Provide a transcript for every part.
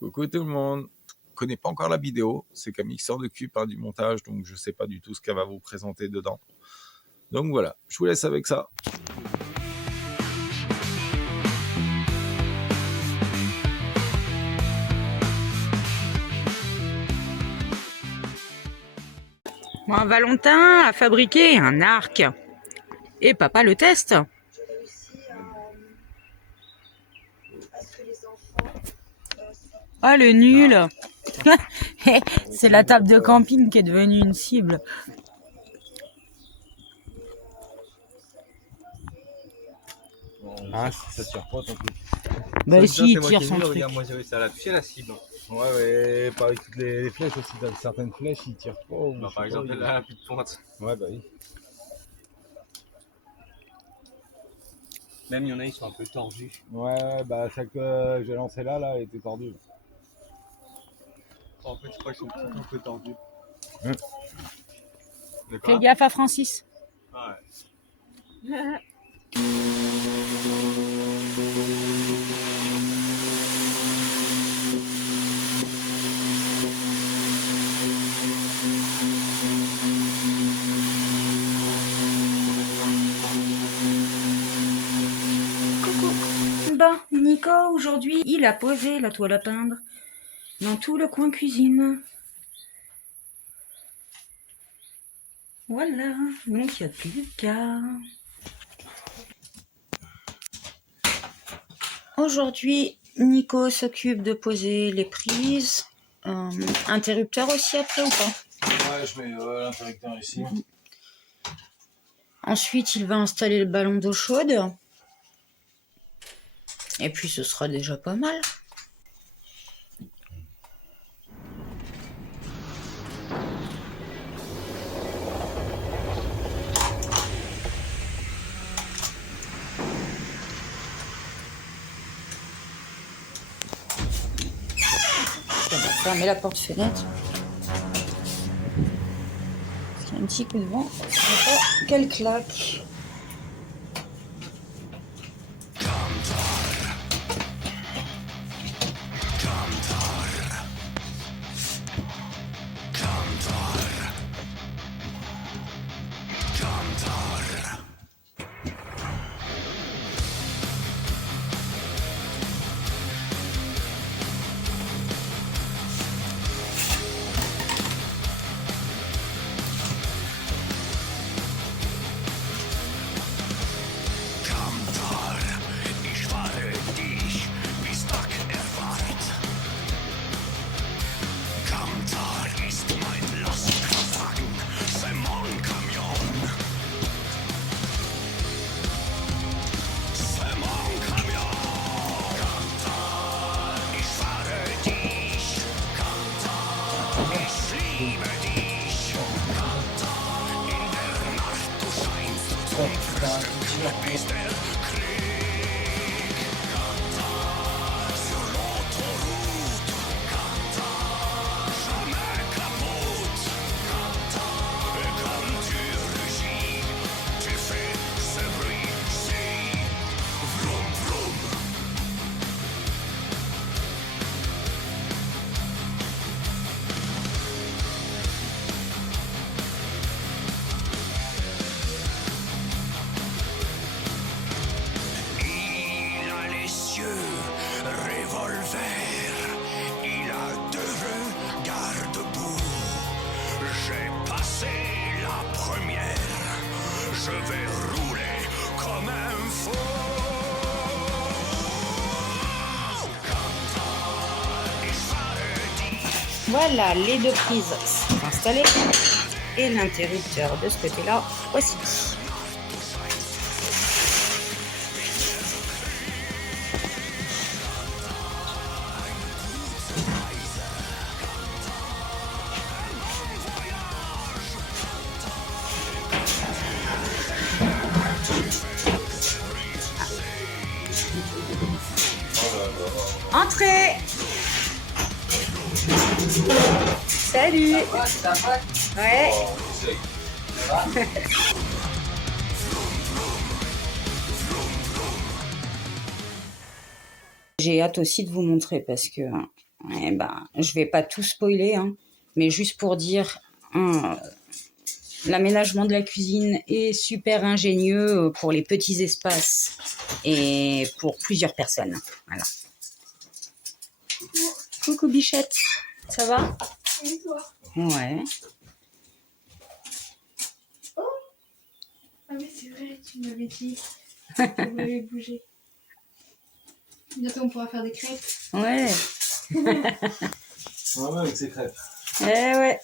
Coucou tout le monde. Je connais pas encore la vidéo, c'est Camille qui sort de cube du montage, donc je sais pas du tout ce qu'elle va vous présenter dedans. Donc voilà, je vous laisse avec ça. Moi, Valentin a fabriqué un arc et papa le teste. Ah, le nul. C'est la table de camping qui est devenue une cible. Ah, ça tire pas ton truc. Bah si, il tire son truc. Regarde, moi j'ai réussi à la toucher la cible. Ouais, mais pas avec toutes les flèches aussi, dans certaines flèches ils tirent pas. Bah, par exemple, elle a plus de pointe. Ouais, bah oui. Même il y en a, ils sont un peu tordus. Ouais, bah celle que j'ai lancée là, elle était tordue. En fait, je crois qu'ils sont un peu tordus. Fais gaffe à Francis. Ouais. Bon, Nico, aujourd'hui, il a posé la toile à peindre dans tout le coin cuisine. Voilà, donc il n'y a plus de cas. Aujourd'hui, Nico s'occupe de poser les prises. Interrupteur aussi après ou pas? Ouais, je mets l'interrupteur ici. Ensuite, il va installer le ballon d'eau chaude. Et puis, ce sera déjà pas mal. On va fermer la porte-fenêtre. Il y a un petit coup de vent. Quelle claque! Voilà, les deux prises sont installées et l'interrupteur de ce côté-là aussi. Entrez! Salut! Ouais! J'ai hâte aussi de vous montrer parce que Eh ben, je vais pas tout spoiler, hein, mais juste pour dire, l'aménagement de la cuisine est super ingénieux pour les petits espaces et pour plusieurs personnes. Voilà. Coucou Bichette, ça va? Et toi? Ouais. Ah oui, c'est vrai, tu m'avais dit. On voulait bouger. Bientôt, on pourra faire des crêpes. Ouais. Ouais, avec ses crêpes. Eh ouais.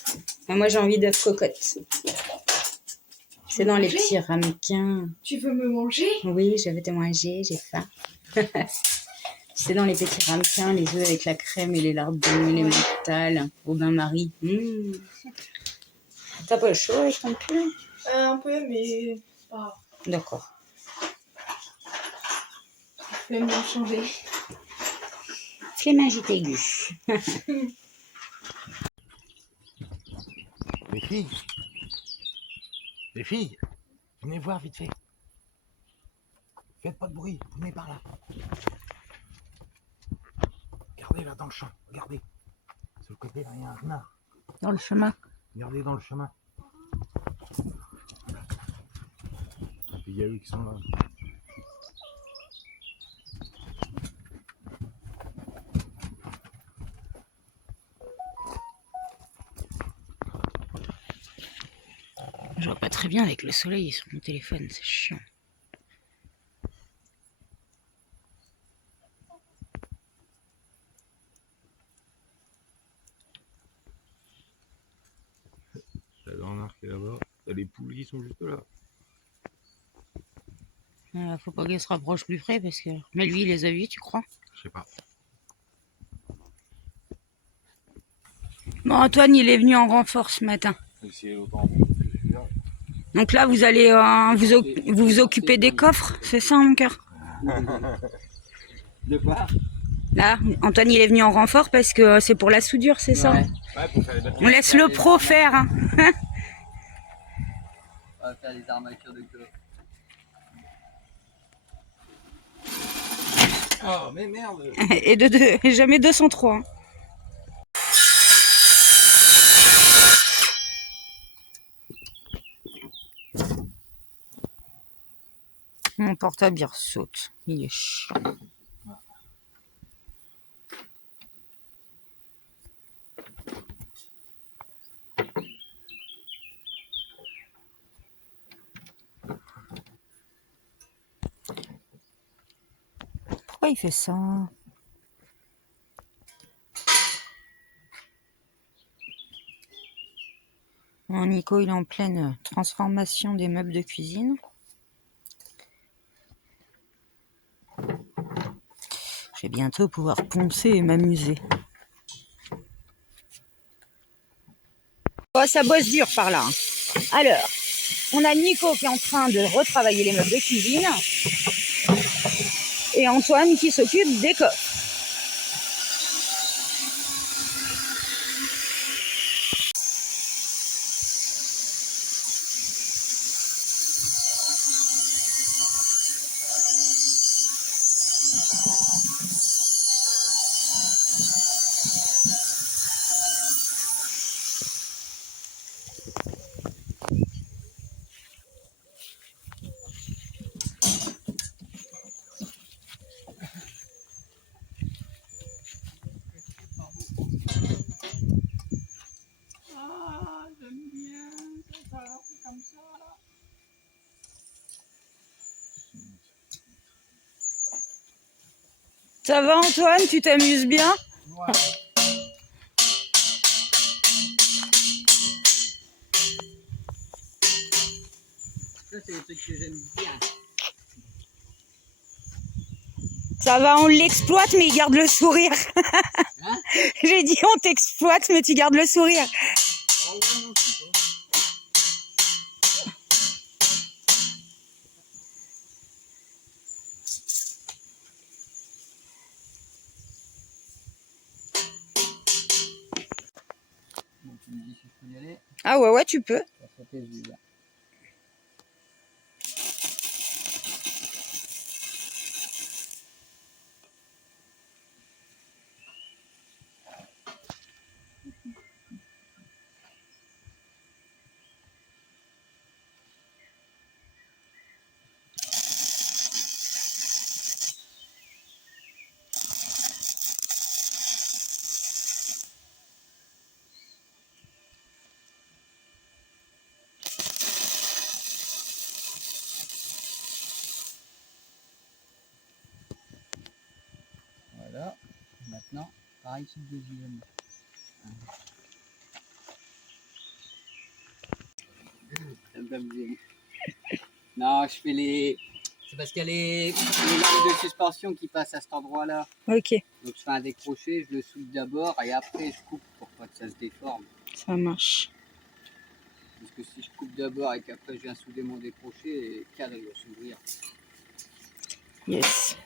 Moi, j'ai envie d'œufs cocottes. C'est dans les manger petits ramequins. Tu veux me manger? Oui, je vais te manger, j'ai faim. C'est dans les petits ramequins, les œufs avec la crème et les lardons, les mentales, au bain-marie. T'as pas chaud avec ton pull? Un peu, mais c'est pas grave. D'accord. Je vais me changer. Clémengite aiguë. Les filles, venez voir vite fait. Faites pas de bruit, venez par là. Regardez là dans le champ, regardez. Sur le côté là, il y a un renard. Dans le chemin. Regardez dans le chemin. Il y a eux qui sont là. Je vois pas très bien avec le soleil sur mon téléphone, c'est chiant. La grand-mère qui est là-bas. Les poules qui sont juste là. Faut pas qu'elle se rapproche plus près parce que... Mais lui, il les a vus, tu crois? Je sais pas. Bon, Antoine, il est venu en renfort ce matin. Donc là, vous allez vous occuper des coffres, c'est ça, mon cœur? De quoi? Là, Antoine, il est venu en renfort parce que c'est pour la soudure, c'est ça? Ouais, pour faire les bâtiments. On laisse le pro faire. Hein. On va faire les armatures de queue. Oh, mais merde! Et jamais 203. Hein. Mon portable, il saute. Il est chiant. Pourquoi il fait ça? Bon, Nico, il est en pleine transformation des meubles de cuisine. Je vais bientôt pouvoir poncer et m'amuser. Oh, ça bosse dur par là. Alors, on a Nico qui est en train de retravailler les meubles de cuisine. Et Antoine qui s'occupe des coffres. Ça va Antoine, tu t'amuses bien? Ouais. Ça, c'est les trucs que j'aime bien. Ça va, on l'exploite mais il garde le sourire. Hein? J'ai dit on t'exploite mais tu gardes le sourire. Oh, ouais, non, c'est pas. Bon, tu me dis si je peux y aller. Ah ouais, tu peux. Ça fait plaisir. maintenant, pareil sur le deuxième. Ça me fait amuser. Non, je fais les... C'est parce qu'il y a les lames de suspension qui passent à cet endroit-là. Ok, Donc je fais un décroché, je le soude d'abord et après je coupe pour pas que ça se déforme. ça marche. Parce que si je coupe d'abord et qu'après je viens souder mon décroché, le cadre il va s'ouvrir. Yes.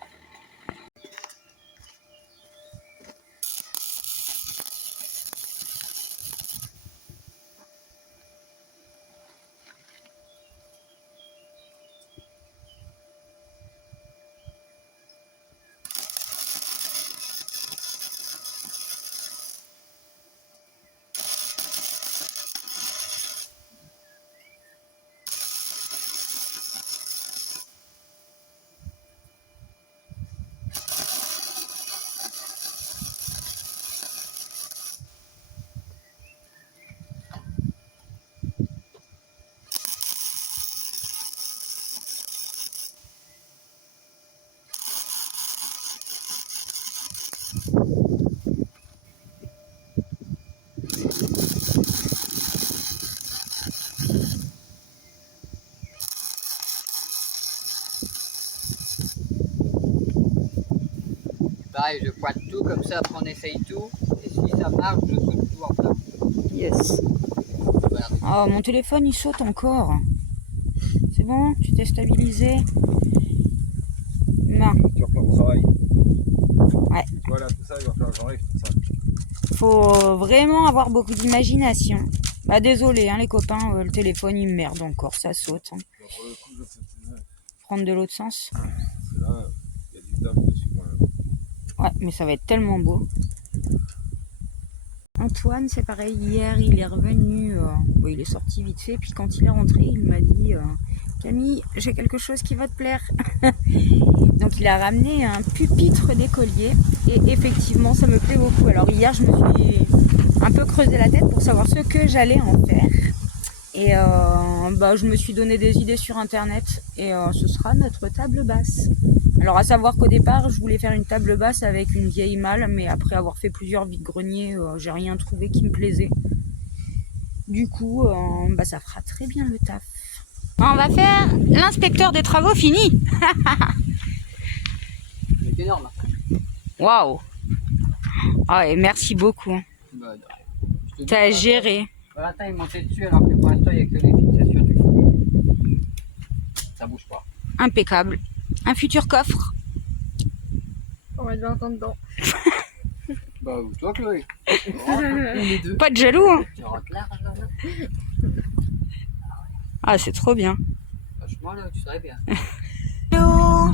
Pareil, je pointe tout comme ça, après on essaye tout. Et si ça marche, je soude tout en place. Yes. Regardez. Oh, mon téléphone il saute encore. C'est bon, tu t'es stabilisé? Non, Tu reprends le travail. Ouais. Voilà, tout ça, il va falloir que j'enlève tout ça. faut vraiment avoir beaucoup d'imagination. Bah désolé hein, les copains, le téléphone il me merde encore, ça saute. Hein. Pour le coup, je fais tout ça. Prendre de l'autre sens. Parce que là, il y a du taf dessus quand même. Ouais, mais ça va être tellement beau. Antoine, c'est pareil, hier il est revenu, bon, il est sorti vite fait, puis quand il est rentré, il m'a dit Camille, j'ai quelque chose qui va te plaire. Donc il a ramené un pupitre d'écolier, et effectivement ça me plaît beaucoup. Alors hier je me suis un peu creusé la tête pour savoir ce que j'allais en faire. Et bah, je me suis donné des idées sur internet, et ce sera notre table basse. Alors à savoir qu'au départ je voulais faire une table basse avec une vieille malle, mais après avoir fait plusieurs vide-greniers, j'ai rien trouvé qui me plaisait. Du coup bah, ça fera très bien le taf. On va faire l'inspecteur des travaux fini. Il est énorme. Waouh. Ah, et merci beaucoup. Bah, T'as géré. Valentin il montait dessus alors que pour l'instant il n'y a que les fixations du fond. Ça bouge pas. Impeccable. Un futur coffre. On va devoir entendre dedans. Bah toi Chloé. On est deux. Pas de jaloux hein. Tu rentres large là. Ah c'est trop bien. Franchement là tu serais bien. Hello.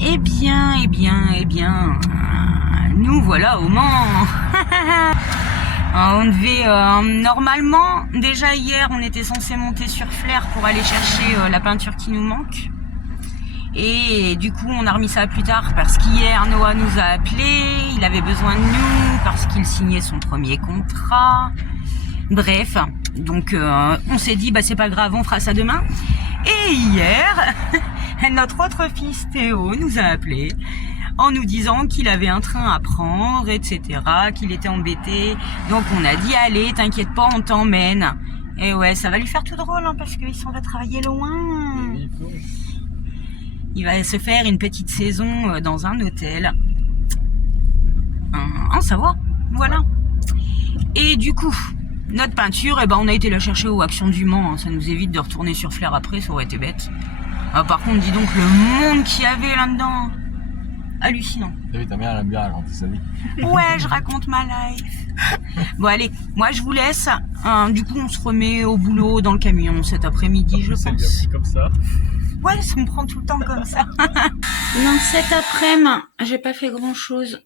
Eh bien, nous voilà au Mans. On devait, normalement, déjà hier, on était censé monter sur Flers pour aller chercher la peinture qui nous manque. Et du coup, on a remis ça plus tard parce qu'hier, Noah nous a appelés, il avait besoin de nous parce qu'il signait son premier contrat. Bref, donc on s'est dit, bah c'est pas grave, on fera ça demain. Et hier, notre autre fils Théo nous a appelés en nous disant qu'il avait un train à prendre, etc., qu'il était embêté. Donc on a dit, allez, t'inquiète pas, on t'emmène. Et ouais, ça va lui faire tout drôle, hein, parce qu'il s'en va travailler loin. Il va se faire une petite saison dans un hôtel en Savoie, voilà. Et du coup, notre peinture, eh ben, on a été la chercher au Action du Mans, hein. Ça nous évite de retourner sur Flers après, ça aurait été bête. Par contre, dis donc, le monde qu'il y avait là-dedans, hallucinant. T'as vu, ta mère elle aime bien raconter sa vie. Ouais, je raconte ma life. Bon allez, moi je vous laisse. Du coup, on se remet au boulot dans le camion cet après-midi, je C'est bien pense. pris comme ça. Ouais, ça me prend tout le temps comme ça. Non, cet après-midi, j'ai pas fait grand-chose.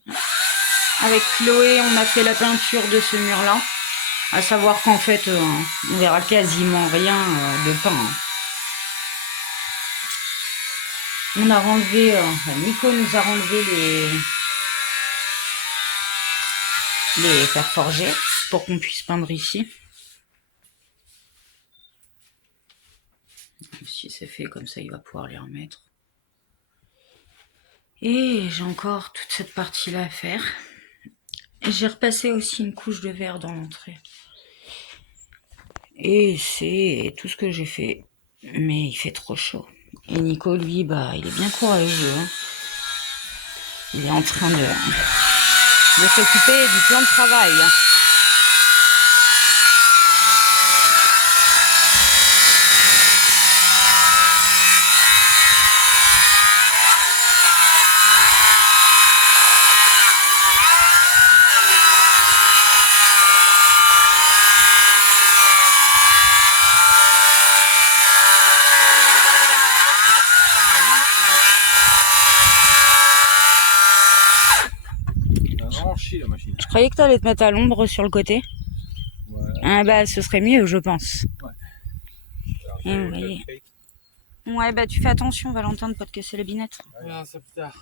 Avec Chloé, on a fait la peinture de ce mur-là. À savoir qu'en fait, on verra quasiment rien de peint. On a renlevé, Nico nous a renlevé les fers forgés pour qu'on puisse peindre ici. Si c'est fait comme ça, il va pouvoir les remettre. Et j'ai encore toute cette partie-là à faire. J'ai repassé aussi une couche de verre dans l'entrée. Et c'est tout ce que j'ai fait. Mais il fait trop chaud. Et Nico, lui, bah, il est bien courageux. Hein. Il est en train de s'occuper du plan de travail. La machine. Je croyais que tu allais te mettre à l'ombre sur le côté. Ouais. Ah bah ce serait mieux, je pense. Ouais. Alors, Oui. Ouais, bah tu fais attention, Valentin, de pas te casser la binette. Ah, ça plus tard.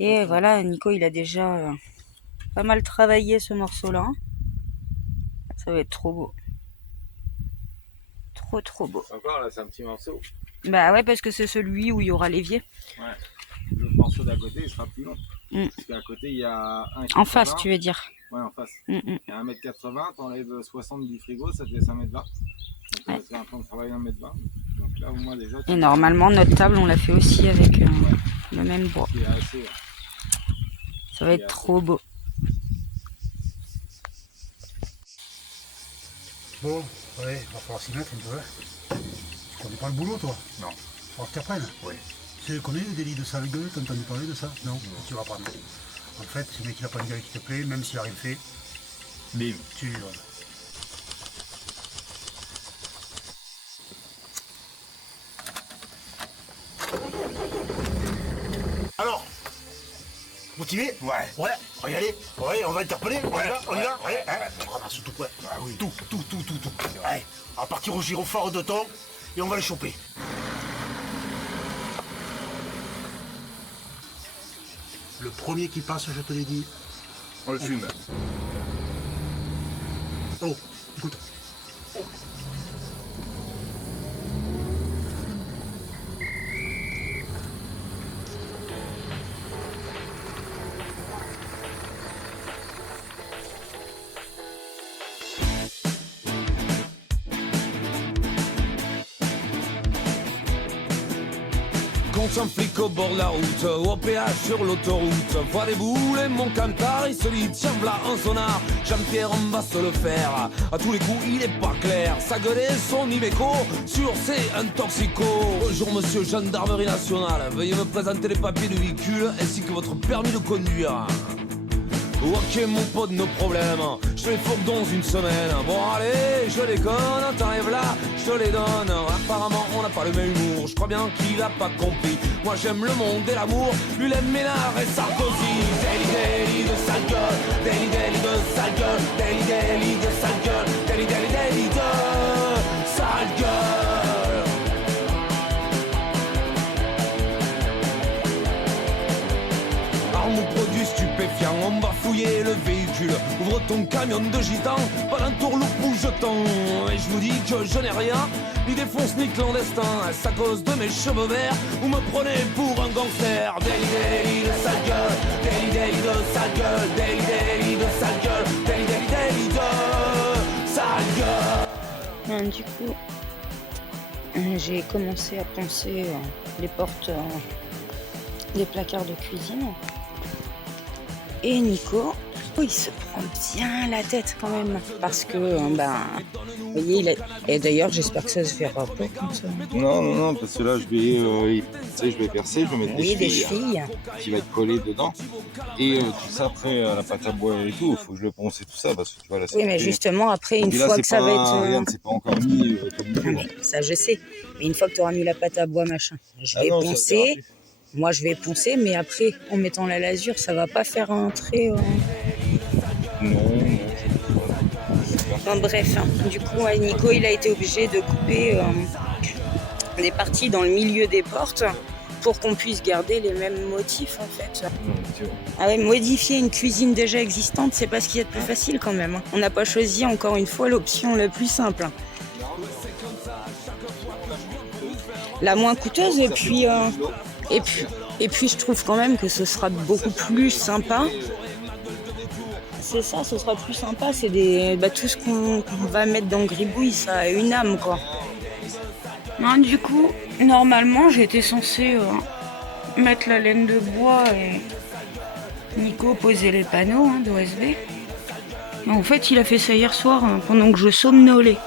Et voilà, Nico, il a déjà pas mal travaillé ce morceau-là. Ça va être trop beau. Trop beau. Encore là, c'est un petit morceau. Bah ouais, parce que c'est celui où il y aura l'évier. Ouais. Le morceau d'à côté, il sera plus long. Mm. Parce qu'à côté, il y a 1,80 m. En face, tu veux dire. Ouais, en face. Mm. Il y a 1,80 m, t'enlèves 60 du frigo, ça te laisse 1,20 m. Donc, Ouais. c'est un plan de travail 1,20 m. Donc là, au moins, déjà, Et normalement, notre table, on l'a fait aussi avec le même bois. il est assez. Ça va être trop beau. Bon, ouais, il va falloir s'y mettre un peu. Tu connais pas le boulot, toi? Non. Il va falloir que tu apprennes. Oui. Tu connais le délit de sale gueule? T'as entendu parler de ça? Non. Tu vas apprendre. En fait, si le mec il a pas une gueule qui te plaît, même s'il a rien fait, Bim. tu lui donnes. Alors, motivé? Ouais. Ouais, on va y aller. Ouais, on va interpeller. On y va, on y va. Ouais, hein. On ramasse tout, ouais. Ah oui. Tout. Allez, on va partir au gyrophare de temps et on va les choper. Le premier qui passe, je te l'ai dit. On le fume. Oh, écoute. Compte un flic au bord de la route, ou au péage sur l'autoroute. Vois des boules et mon cantar, il se dit tiens v'là un sonar. Jean-Pierre on va se le faire, à tous les coups il est pas clair. Sa gueule et son Iveco, sur c'est un toxico. Bonjour monsieur gendarmerie nationale, veuillez me présenter les papiers du véhicule ainsi que votre permis de conduire. Ok mon pote, nos problèmes, je te les fourgue dans une semaine. Bon allez, je déconne, t'enlèves là, je te les donne. Apparemment on n'a pas le même humour, je crois bien qu'il a pas compris. Moi j'aime le monde et l'amour, lui l'aime Ménard et Sarkozy. Daily daily de sale gueule, daily daily de sale gueule, daily daily de sale gueule, daily daily daily de sale gueule. Arme ou produit stupéfiant, on va fouiller le véhicule. Ouvre ton camion de gitan, pas d'un tourloupe ou jeton. Et je vous dis que je n'ai rien, ni défonce ni clandestin. C'est à cause de mes cheveux verts, vous me prenez pour un gangster. Daily daily de sale gueule, daily daily de sale gueule, daily daily de sale gueule, daily daily daily de sale gueule. Du coup, j'ai commencé à poncer les portes des placards de cuisine. Et Nico, il se prend bien la tête quand même. Parce que, vous voyez, et d'ailleurs, j'espère que ça se verra pas comme ça. Non, parce que là, je vais percer, je vais mettre Oui, des chevilles chevilles. qui va être collé dedans. Et tout ça, après, la pâte à bois et tout, il faut que je le ponce et tout ça, parce que tu vois, là, c'est Oui, mais coupé. justement, après, une Et là, fois c'est que ça va pas- être... Regarde, c'est pas encore mis comme il faut. Oui, ça, je sais. Mais une fois que tu auras mis la pâte à bois, machin, je vais Ah non, ça se poncer. verra plus. Moi, je vais poncer, mais après, en mettant la lasure, ça va pas faire un trait... Non. Enfin, bref, du coup, Nico, il a été obligé de couper des parties dans le milieu des portes pour qu'on puisse garder les mêmes motifs, en fait. Ah ouais, modifier une cuisine déjà existante, c'est pas ce qu'il y a de plus facile quand même. On n'a pas choisi, encore une fois, l'option la plus simple. La moins coûteuse, et puis Et puis je trouve quand même que ce sera beaucoup plus sympa. C'est ça, ce sera plus sympa. C'est tout ce qu'on va mettre dans Gribouille, ça a une âme, quoi. Non, du coup, normalement, j'étais censée mettre la laine de bois et Nico poser les panneaux d'OSB. Et en fait, il a fait ça hier soir pendant que je somnolais.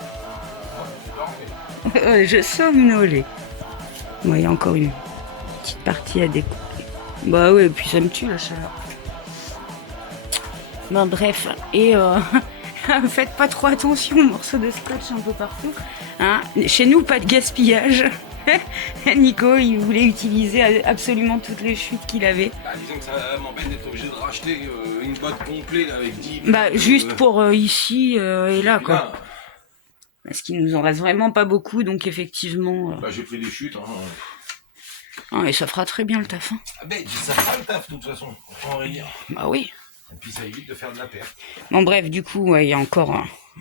Je somnolais. Bon, il y a encore une petite partie à découper. Bah ouais, et puis ça me tue la chaleur. Ben bref, et faites pas trop attention aux morceaux de scotch un peu partout. Hein. Chez nous, pas de gaspillage. Nico, il voulait utiliser absolument toutes les chutes qu'il avait. Bah, disons que ça m'embête d'être obligé de racheter une boîte complète avec 10... Bah, juste pour ici et là, quoi. Là. Parce qu'il nous en reste vraiment pas beaucoup, donc effectivement... Bah, j'ai pris des chutes. Et ça fera très bien le taf. Ah ben, ça fera le taf, de toute façon. On va dire. Bah oui. Et puis ça évite de faire de la perte. Bon bref, du coup, il y a encore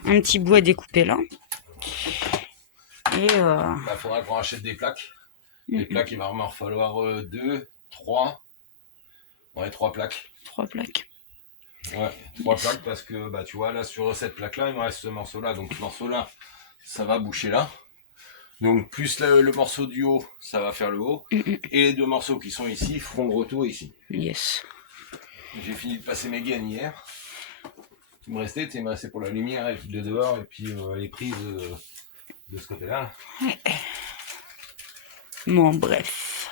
un petit bois découpé là. Et faudra qu'on rachète des plaques. Les plaques, il va vraiment falloir 2, 3. Ouais, 3 plaques. 3 plaques. Ouais, 3 plaques parce que tu vois là sur cette plaque là, il me reste ce morceau là. Donc ce morceau là, ça va boucher là. Donc plus le morceau du haut, ça va faire le haut. Et les 2 morceaux qui sont ici feront le retour ici. Yes. J'ai fini de passer mes gaines hier. Il me restait pour la lumière de dehors et puis les prises de ce côté-là. Ouais. Bon, bref.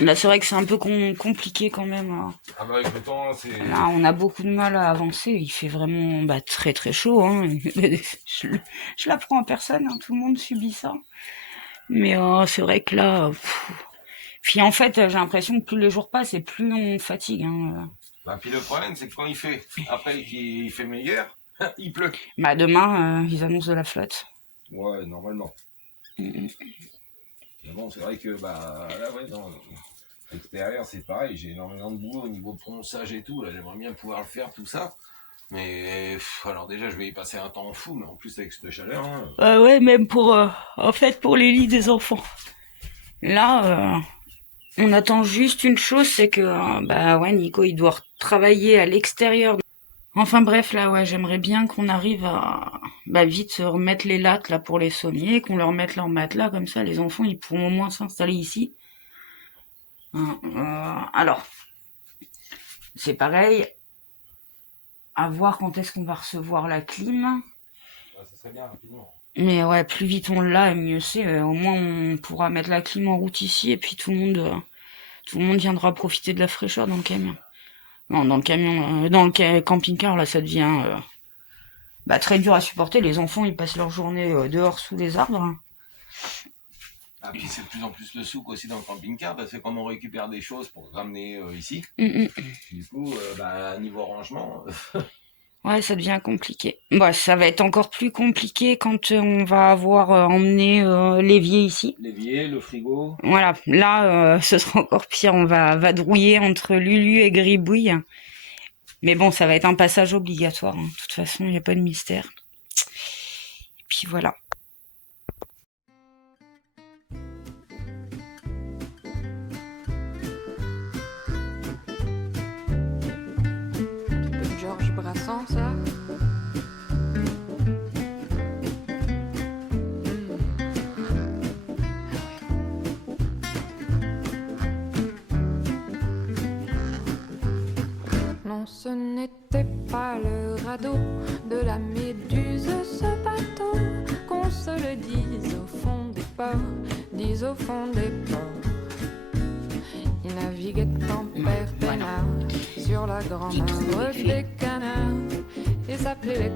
Là, c'est vrai que c'est un peu compliqué quand même. Ah bah avec le temps, c'est... Là, on a beaucoup de mal à avancer. Il fait vraiment très très chaud. Je l'apprends à personne, tout le monde subit ça. Mais c'est vrai que là... Puis en fait, j'ai l'impression que plus les jours passent et plus on fatigue. Puis le problème, c'est que quand il fait, après qu'il fait meilleur, il pleut. Demain, ils annoncent de la flotte. Ouais, normalement. Mais bon, c'est vrai que là, ouais, dans l'extérieur, c'est pareil. J'ai énormément de boulot au niveau de ponçage et tout. Là, j'aimerais bien pouvoir le faire, tout ça. Mais alors déjà, je vais y passer un temps fou, mais en plus avec cette chaleur. Ouais, même pour les lits des enfants. Là, on attend juste une chose, c'est que Nico, il doit travailler à l'extérieur. Enfin bref, là, ouais, j'aimerais bien qu'on arrive à vite remettre les lattes là pour les sommiers, qu'on leur mette leur matelas, comme ça, les enfants, ils pourront au moins s'installer ici. Alors, c'est pareil, à voir quand est-ce qu'on va recevoir la clim. Ça serait bien, rapidement. Mais ouais, plus vite on l'a, mieux c'est. Au moins, on pourra mettre la clim en route ici, et puis tout le monde viendra profiter de la fraîcheur dans le camion. Non, dans le camping-car, là, ça devient très dur à supporter. Les enfants, ils passent leur journée dehors sous les arbres. Puis c'est de plus en plus le souk aussi dans le camping-car, parce que quand on récupère des choses pour ramener ici, du coup, niveau rangement... Ouais, ça devient compliqué. Ça va être encore plus compliqué quand on va avoir emmené l'évier ici. L'évier, le frigo. Voilà, là, ce sera encore pire. On va vadrouiller entre Lulu et Gribouille. Mais bon, ça va être un passage obligatoire. De toute façon, il n'y a pas de mystère. Et puis voilà. Georges Brassens, ça. Non, ce n'était pas le radeau de la Méduse, ce bateau, qu'on se le dise au fond des ports, au fond des ports. Il naviguait en père peinard sur la grande mer des canards et s'appelait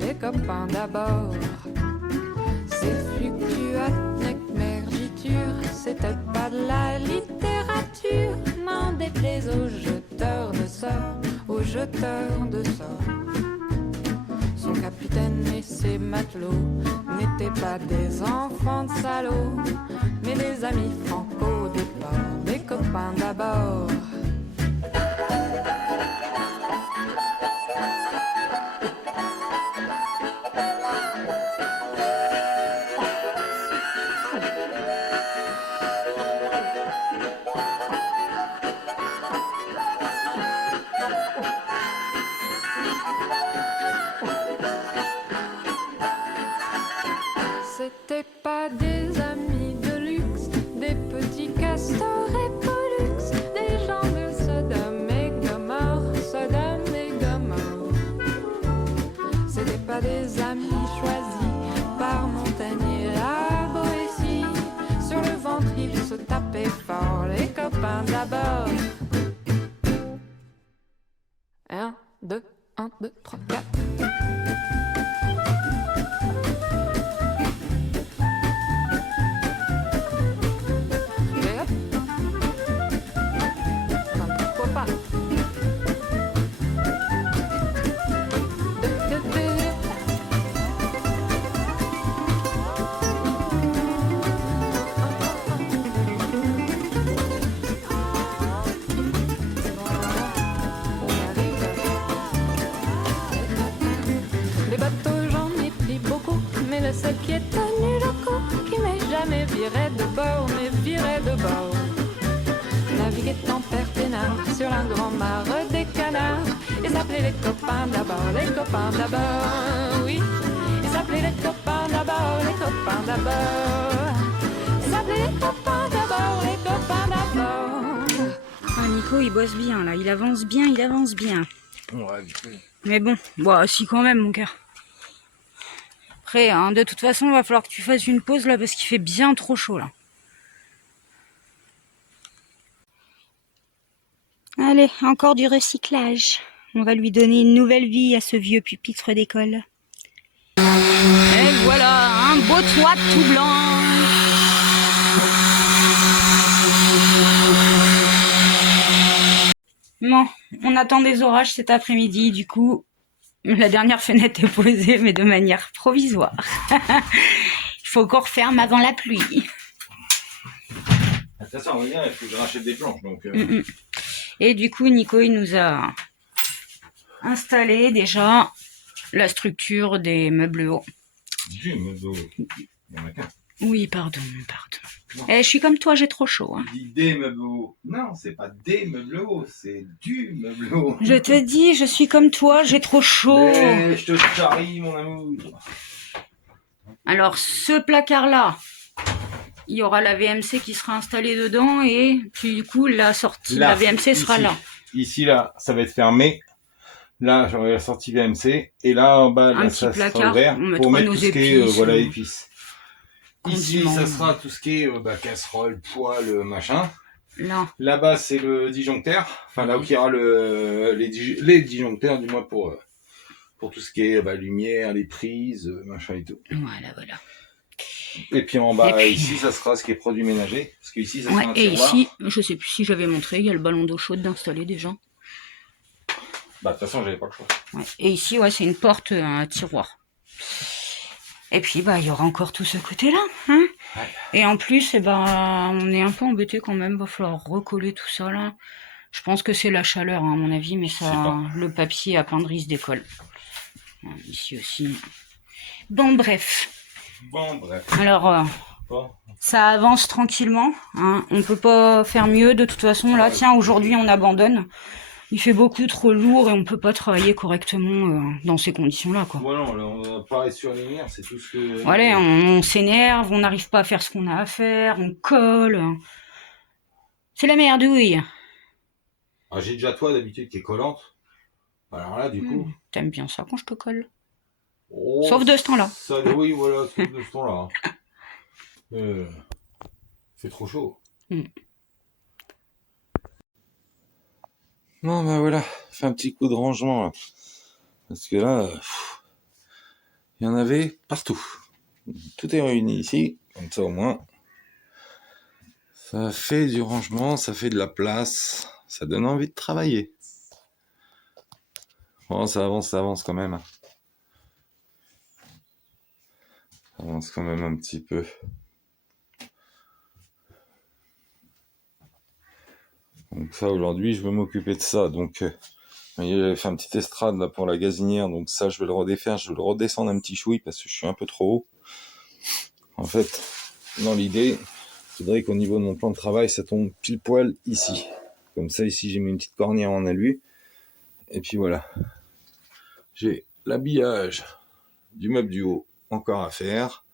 les copains d'abord. Ces fluctuates mergitures, c'était pas de la littérature, n'en déplaise aux jeteurs de sorts. Son capitaine et ses matelots n'étaient pas des enfants de salauds, mais des amis franco des ports, des copains d'abord. des amis choisis par Montagnier la Boétie. Sur le ventre ils se tapaient fort, les copains d'abord. 1, 2, 1, 2, 3, 4. Et hop. Enfin, pourquoi pas. Des bateaux j'en ai pris beaucoup, mais le seul qui est tenu loco, qui m'est jamais viré de bord, mais viré de bord. Naviguer en père peinard sur un grand mare des canards, et s'appelait les copains d'abord, les copains d'abord, oui. Et s'appelait les copains d'abord, les copains d'abord. Et s'appelait les copains d'abord, les copains d'abord. Ah, Nico, il bosse bien, là. Il avance bien, il avance bien. Ouais, du coup. Mais bon, si quand même, mon cœur. Après, hein, de toute façon, il va falloir que tu fasses une pause, là, parce qu'il fait bien trop chaud, là. Allez, encore du recyclage. On va lui donner une nouvelle vie à ce vieux pupitre d'école. Et voilà, un beau toit tout blanc. Bon, on attend des orages cet après-midi, du coup, la dernière fenêtre est posée, mais de manière provisoire. Il faut qu'on referme avant la pluie. Attention, on va dire, il faut que je rachète des planches, donc... Et du coup, Nico, il nous a installé déjà la structure des meubles hauts. Du meuble haut. Il y en a qu'un. Oui, pardon. Je suis comme toi, j'ai trop chaud. Hein. Il dit des meubles hauts. Non, c'est pas des meubles hauts, c'est du meuble haut. Je te dis, je suis comme toi, j'ai trop chaud. Mais je te charrie, mon amour. Alors, ce placard-là, il y aura la VMC qui sera installée dedans et puis du coup, la sortie de la VMC sera là. Ici, là, ça va être fermé. Là, j'aurai la sortie VMC. Et là, en bas, là, ça sera ouvert pour mettre tout ce qui est voilà, épices. Ici, ça sera tout ce qui est casserole, poêle, machin. Là. Là-bas, c'est le disjoncteur. Enfin, là où il y aura les disjoncteurs, du moins pour tout ce qui est lumière, les prises, machin et tout. Voilà. Et puis en bas, ici, ça sera ce qui est produit ménager. Parce qu'ici, ça sera un tiroir. Et ici, je sais plus si j'avais montré, il y a le ballon d'eau chaude d'installer déjà. De toute façon, j'avais pas le choix. Ouais. Et ici, c'est une porte, un tiroir. Et puis, il y aura encore tout ce côté-là. Hein, ouais. Et en plus, on est un peu embêté quand même. Va falloir recoller tout ça, là. Je pense que c'est la chaleur, hein, à mon avis, mais ça, le papier à peindre, il se décolle. Ici aussi. Bon, bref. Alors, ça avance tranquillement. Hein. On peut pas faire mieux. De toute façon, là, tiens, aujourd'hui, on abandonne. Il fait beaucoup trop lourd et on peut pas travailler correctement dans ces conditions-là, quoi. Voilà, on va pas être sur les nerfs, c'est tout ce que... Voilà, on s'énerve, on n'arrive pas à faire ce qu'on a à faire, on colle. C'est la merdouille. Ah, j'ai déjà toi d'habitude qui est collante. Alors là, du coup... T'aimes bien ça quand je te colle. Sauf de ce temps-là. Oui, voilà, sauf de ce temps-là. C'est trop chaud. Bon, voilà, fait un petit coup de rangement, là. Parce que là, il y en avait partout. Tout est réuni ici, comme ça au moins. Ça fait du rangement, ça fait de la place, ça donne envie de travailler. Bon, ça avance quand même. Ça avance quand même un petit peu. Donc ça, aujourd'hui, je vais m'occuper de ça. Donc, j'avais fait un petit estrade là pour la gazinière. Donc ça, je vais le redéfaire. Je vais le redescendre un petit chouï parce que je suis un peu trop haut. En fait, dans l'idée, il faudrait qu'au niveau de mon plan de travail, ça tombe pile poil ici. Comme ça, ici, j'ai mis une petite cornière en alu. Et puis voilà. J'ai l'habillage du meuble du haut encore à faire.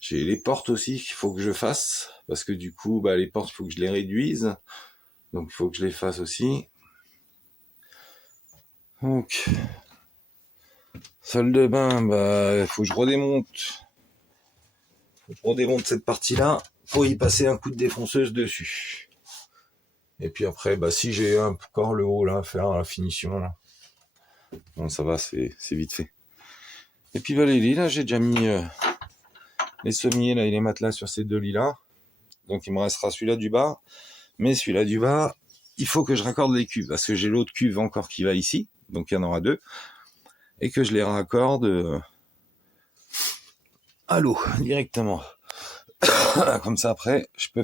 J'ai les portes aussi qu'il faut que je fasse. Parce que du coup, les portes, il faut que je les réduise. Donc, il faut que je les fasse aussi. Donc, Salle de bain, bah, faut que je redémonte. Faut que je redémonte cette partie-là pour y passer un coup de défonceuse dessus. Et puis après, bah, si j'ai encore le haut là à faire, la finition là. Bon, ça va, c'est vite fait. Et puis bah, les lits là, j'ai déjà mis les sommiers là et les matelas sur ces deux lits là. Donc il me restera celui-là du bas. Mais celui-là du bas, il faut que je raccorde les cuves. Parce que j'ai l'autre cuve encore qui va ici. Donc il y en aura deux. Et que je les raccorde à l'eau directement. Comme ça après, je peux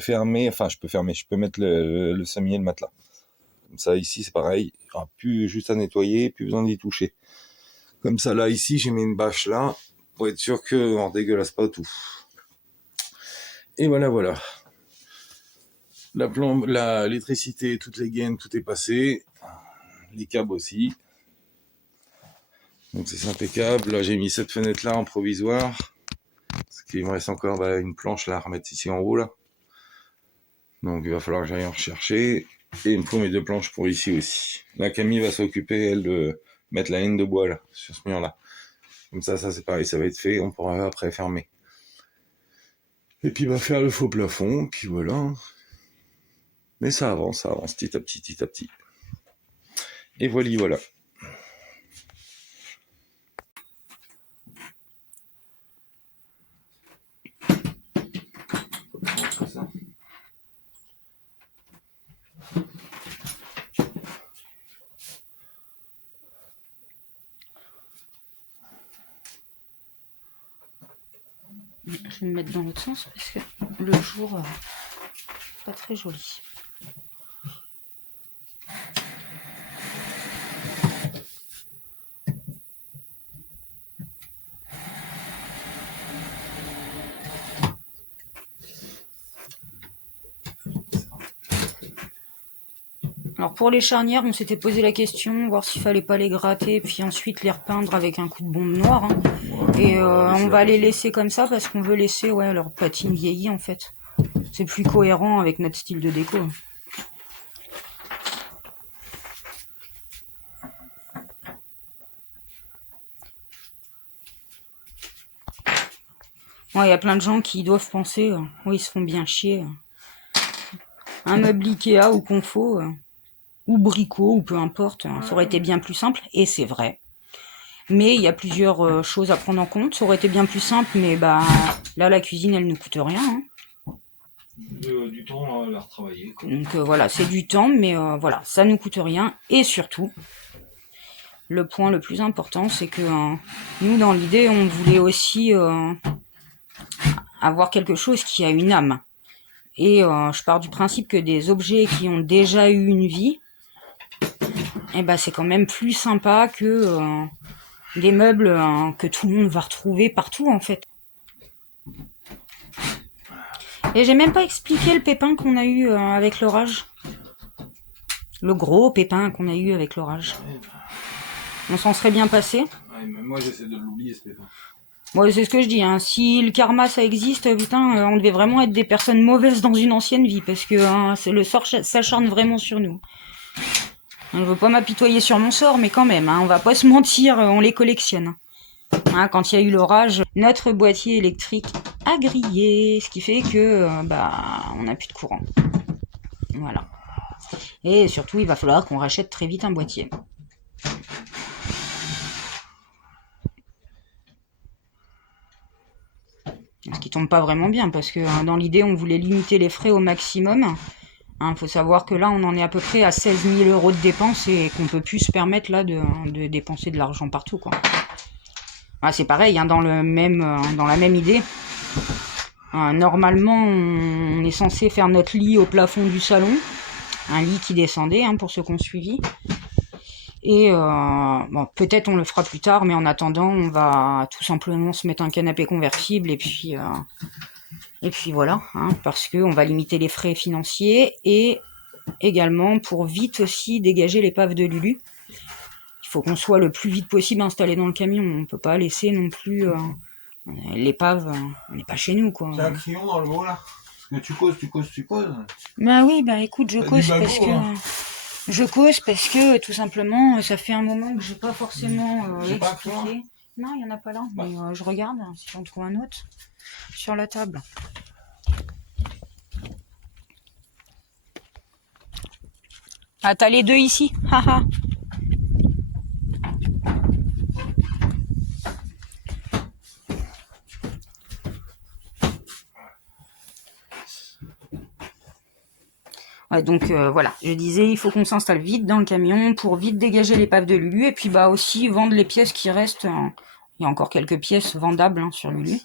mettre le sommier et le matelas. Comme ça ici c'est pareil, il n'y aura plus juste à nettoyer, plus besoin d'y toucher. Comme ça là ici j'ai mis une bâche là, pour être sûr qu'on ne dégueulasse pas tout. Et voilà. L'électricité, toutes les gaines, tout est passé. Les câbles aussi. Donc c'est impeccable. Là j'ai mis cette fenêtre là en provisoire. Parce qu'il me reste encore une planche là à remettre ici en haut là. Donc il va falloir que j'aille en rechercher. Et il me faut mes deux planches pour ici aussi. Là Camille va s'occuper elle de mettre la laine de bois là, sur ce mur là. Comme ça c'est pareil, ça va être fait, on pourra après fermer. Et puis faire le faux plafond, puis voilà. Mais ça avance petit à petit. Et voilà. Je vais me mettre dans l'autre sens parce que le jour pas très joli. Alors pour les charnières, on s'était posé la question, voir s'il fallait pas les gratter, puis ensuite les repeindre avec un coup de bombe noire. Hein. Et on va les laisser comme ça parce qu'on veut laisser leur patine vieillie en fait. C'est plus cohérent avec notre style de déco. Il y a plein de gens qui doivent penser, ils se font bien chier. Un meuble Ikea ou Confo, ou Brico, ou peu importe, ça aurait été bien plus simple, et c'est vrai. Mais il y a plusieurs choses à prendre en compte. Ça aurait été bien plus simple, mais là, la cuisine, elle ne coûte rien. Hein. Du temps à la retravailler. Quoi. Donc voilà, c'est du temps, mais voilà, ça ne coûte rien. Et surtout, le point le plus important, c'est que nous, dans l'idée, on voulait aussi avoir quelque chose qui a une âme. Et je pars du principe que des objets qui ont déjà eu une vie, c'est quand même plus sympa que des meubles que tout le monde va retrouver partout en fait. Et j'ai même pas expliqué le pépin qu'on a eu avec l'orage. Le gros pépin qu'on a eu avec l'orage. On s'en serait bien passé. Ouais, même moi j'essaie de l'oublier ce pépin. Moi c'est ce que je dis, hein. Si le karma ça existe, putain, on devait vraiment être des personnes mauvaises dans une ancienne vie, parce que c'est le sort s'acharne vraiment sur nous. Je veux pas m'apitoyer sur mon sort, mais quand même, on va pas se mentir, on les collectionne. Quand il y a eu l'orage, notre boîtier électrique a grillé, ce qui fait que on n'a plus de courant. Voilà. Et surtout, il va falloir qu'on rachète très vite un boîtier. Ce qui tombe pas vraiment bien, parce que dans l'idée, on voulait limiter les frais au maximum. Faut savoir que là, on en est à peu près à 16 000 € de dépenses et qu'on peut plus se permettre là de dépenser de l'argent partout, quoi. C'est pareil, dans la même idée. Normalement, on est censé faire notre lit au plafond du salon, un lit qui descendait pour ceux qui ont suivi. Et peut-être on le fera plus tard, mais en attendant, on va tout simplement se mettre un canapé convertible et puis voilà, parce qu'on va limiter les frais financiers et également pour vite aussi dégager l'épave de Lulu. Il faut qu'on soit le plus vite possible installé dans le camion. On peut pas laisser non plus l'épave. On n'est pas chez nous, quoi. C'est un crayon dans le haut là. Parce que tu causes. Oui, écoute, je cause parce que tout simplement, ça fait un moment que j'ai pas forcément expliqué. Non, il n'y en a pas là. Mais je regarde si j'en trouve un autre sur la table. Ah, t'as les deux ici. Haha. Ouais, donc voilà, je disais, il faut qu'on s'installe vite dans le camion pour vite dégager l'épave de Lulu et puis bah aussi vendre les pièces qui restent. Il y a encore quelques pièces vendables hein, sur Lulu.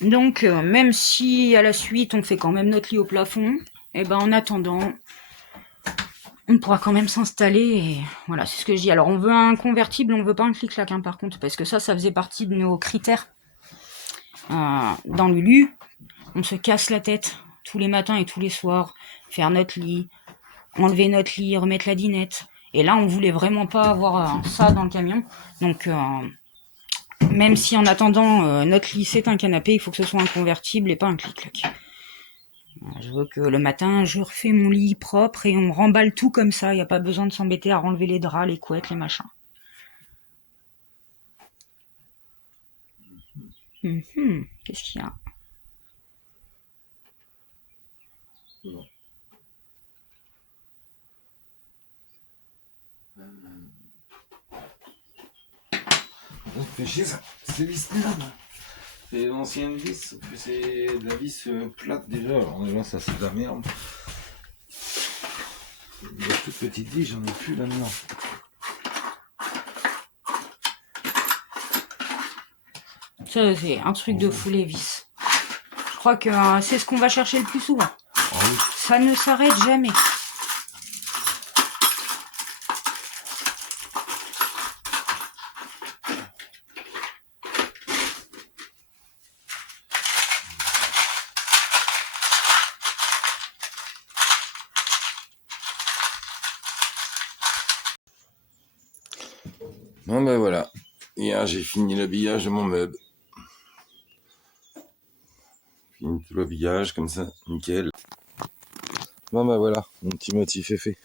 Donc même si à la suite on fait quand même notre lit au plafond, et ben en attendant, on pourra quand même s'installer et voilà, c'est ce que je dis. Alors on veut un convertible, on veut pas un clic-clac hein, par contre, parce que ça faisait partie de nos critères. Dans Lulu, on se casse la tête tous les matins et tous les soirs, faire notre lit, enlever notre lit, remettre la dinette. Et là, on voulait vraiment pas avoir ça dans le camion. Donc, même si en attendant, notre lit c'est un canapé, il faut que ce soit un convertible et pas un clic-clac. Je veux que le matin, je refais mon lit propre et on remballe tout comme ça. Il n'y a pas besoin de s'embêter à renlever les draps, les couettes, les machins. Qu'est-ce qu'il y a? Fait chier ça, c'est vis là. C'est l'ancienne vis, sauf que c'est de la vis plate déjà. Alors déjà ça c'est de la merde. La toute petite vis, j'en ai plus là-dedans. Ça, c'est un truc de fou, les vis. Je crois que c'est ce qu'on va chercher le plus souvent. Ah oui. Ça ne s'arrête jamais. Bon ben voilà, hier j'ai fini l'habillage de mon meuble. Fini tout l'habillage comme ça, nickel. Bon ben voilà, mon petit motif est fait.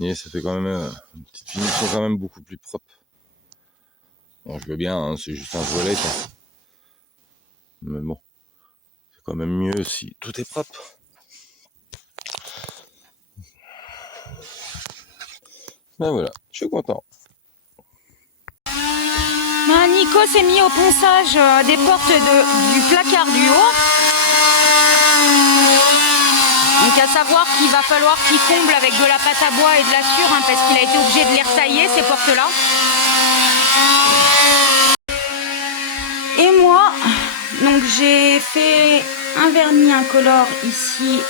Et ça fait quand même une petite finition quand même beaucoup plus propre. Bon je veux bien, hein, c'est juste un toilette. Hein. Mais bon, c'est quand même mieux si tout est propre. Ben voilà, je suis content. Nico s'est mis au ponçage des portes du placard du haut. Donc à savoir qu'il va falloir qu'il comble avec de la pâte à bois et de la sûre hein, parce qu'il a été obligé de les retailler ces portes-là. Et moi, donc j'ai fait un vernis incolore ici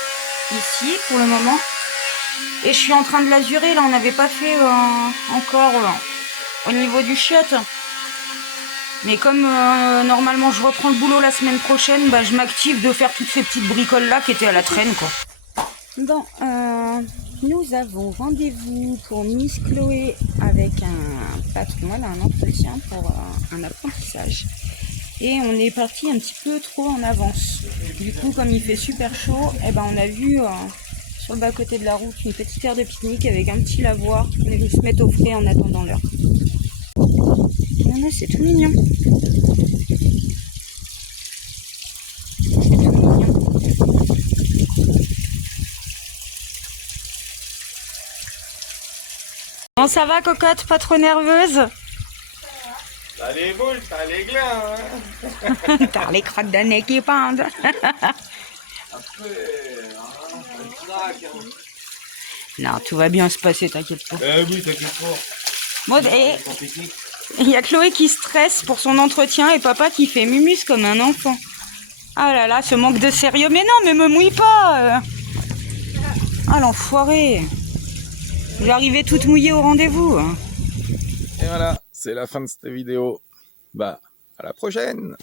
pour le moment. Et je suis en train de l'azurer, là on n'avait pas fait encore au niveau du chiotte. Mais comme normalement je reprends le boulot la semaine prochaine, bah, je m'active de faire toutes ces petites bricoles là qui étaient à la traîne quoi. Bon, nous avons rendez-vous pour Miss Chloé avec un patron, elle a un entretien pour un apprentissage. Et on est parti un petit peu trop en avance. Du coup, comme il fait super chaud, eh ben, on a vu sur le bas-côté de la route une petite aire de pique-nique avec un petit lavoir. On est venu se mettre au frais en attendant l'heure. C'est tout mignon. Bon, ça va, cocotte, pas trop nerveuse? T'as les boules, t'as les glins, hein. T'as les crottes de nez qui pendent. Après, Non, tout va bien se passer, t'inquiète pas. oui, t'inquiète pas. Bon, il y a Chloé qui stresse pour son entretien et papa qui fait mumus comme un enfant. Ah là là, ce manque de sérieux. Mais non, mais me mouille pas. Ah l'enfoiré. J'arrivais toute mouillée au rendez-vous. Et voilà, c'est la fin de cette vidéo. Bah, à la prochaine.